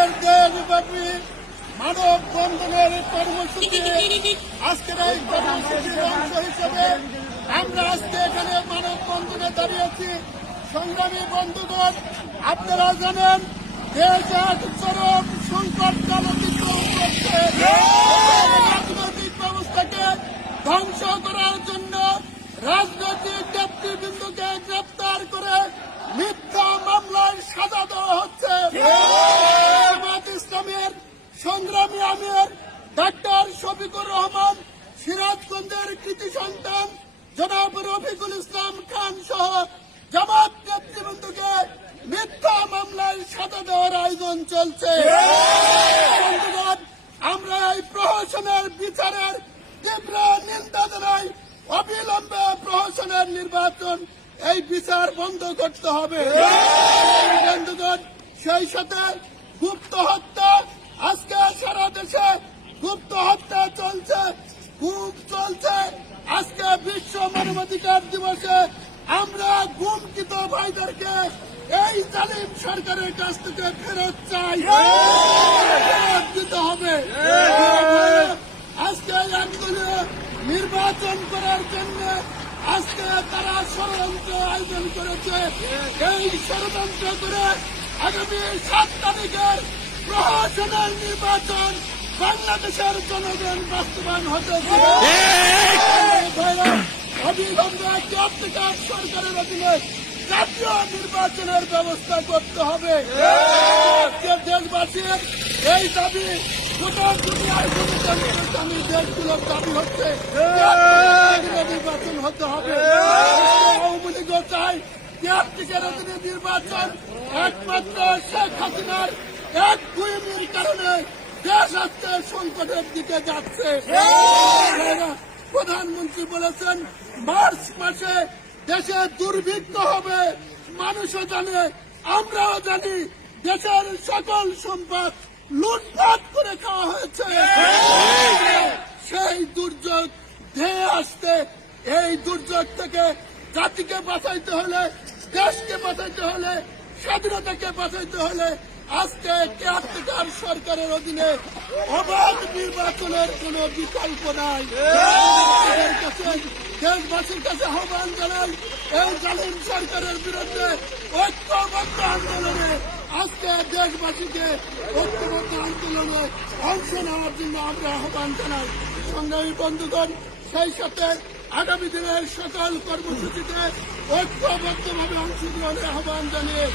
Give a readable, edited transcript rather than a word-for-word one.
আমাদের দেশব্যাপী মানব বন্ধনের কর্মসূচি আজকের এই কর্মসূচির অংশ হিসেবে আমরা আজকে এখানে মানব বন্ধনে দাঁড়িয়েছি। সংগ্রামী বন্ধুগণ, আপনারা জানেন দেশ এক চরম সংকটকাল অতিক্রম করছে। রাজনৈতিক ব্যবস্থাকে ধ্বংস করার জন্য রাজনৈতিক নেতৃবৃন্দকে গ্রেপ্তার করে মিথ্যা মামলায় সাজা দেওয়া হচ্ছে। জামায়াত ইসলামের সংগ্রামী আমির ডাক্তার শফিকুর রহমান, সিরাজগঞ্জের কৃতি সন্তান জনাব রফিকুল ইসলাম খান সহ জামাত নেতৃবৃন্দকে মিথ্যা মামলায় সাজা দেওয়ার আয়োজন চলছে। বন্ধুগণ, আমরা এই প্রহসনের বিচারের তীব্র নিন্দা জানাই। অবিলম্বে প্রহসনের নির্বাচন এই বিচার বন্ধ করতে হবে। বন্ধুগণ, সেই সাথে গুপ্ত হত্যা, আজকে সারা দেশে গুপ্ত হত্যা চলছে, খুব চলছে। আজকে বিশ্ব মানবাধিকার দিবসে আমরা গুমকৃত ভাইদেরকে এই জালিম সরকারের কাছ থেকে ফেরত চাই, ফেরত দিতে হবে। আজকে একদলীয় নির্বাচন করার জন্য আজকে তারা ষড়যন্ত্র আয়োজন করেছে। এই ষড়যন্ত্র করে আগামী 7 তারিখের প্রহসনের নির্বাচন বাংলাদেশের জনগণ বাস্তবায়ন হতে অবিলম্বে কেয়ারটেকার সরকারের অধীনে জাতীয় নির্বাচনের ব্যবস্থা করতে হবে। দেশবাসীর এই দাবি গোটা দুনিয়ার গণতান্ত্রিক দেশগুলোর দাবি হচ্ছে নির্বাচন হতে হবে। আওয়ামী লীগও চাই কেয়ারটেকার অধীনে নির্বাচন। একমাত্র শেখ হাসিনার এক গুইমির কারণে দেশ আজকে সংকটের দিকে যাচ্ছে। প্রধানমন্ত্রী বলেছেন মার্চ মাসে দেশে দুর্ভিক্ষ হবে। মানুষও জানে, আমরাও জানি, দেশের সকল সম্পদ লুটপাট করে খাওয়া হয়েছে। সেই দুর্যোগ ধেয়ে আসতে, এই দুর্যোগ থেকে জাতিকে বাঁচাইতে হলে, দেশকে বাঁচাইতে হলে, স্বাধীনতাকে বাঁচাইতে হলে আজকে কেয়ারটেকার সরকারের অধীনে অবাধ নির্বাচনের কোন বিকল্প নাই। দেশবাসীর কাছে আহ্বান জানাই, এই জালিম সরকারের বিরুদ্ধে ঐক্যবদ্ধ আন্দোলনে আজকে দেশবাসীকে ঐক্যবদ্ধ আন্দোলনে অংশ নেওয়ার জন্য আমরা আহ্বান জানাই। সংগ্রামী বন্ধুগণ, সেই সাথে আগামী দিনের সকল কর্মসূচিতে ঐক্যবদ্ধভাবে অংশগ্রহণের আহ্বান জানিয়ে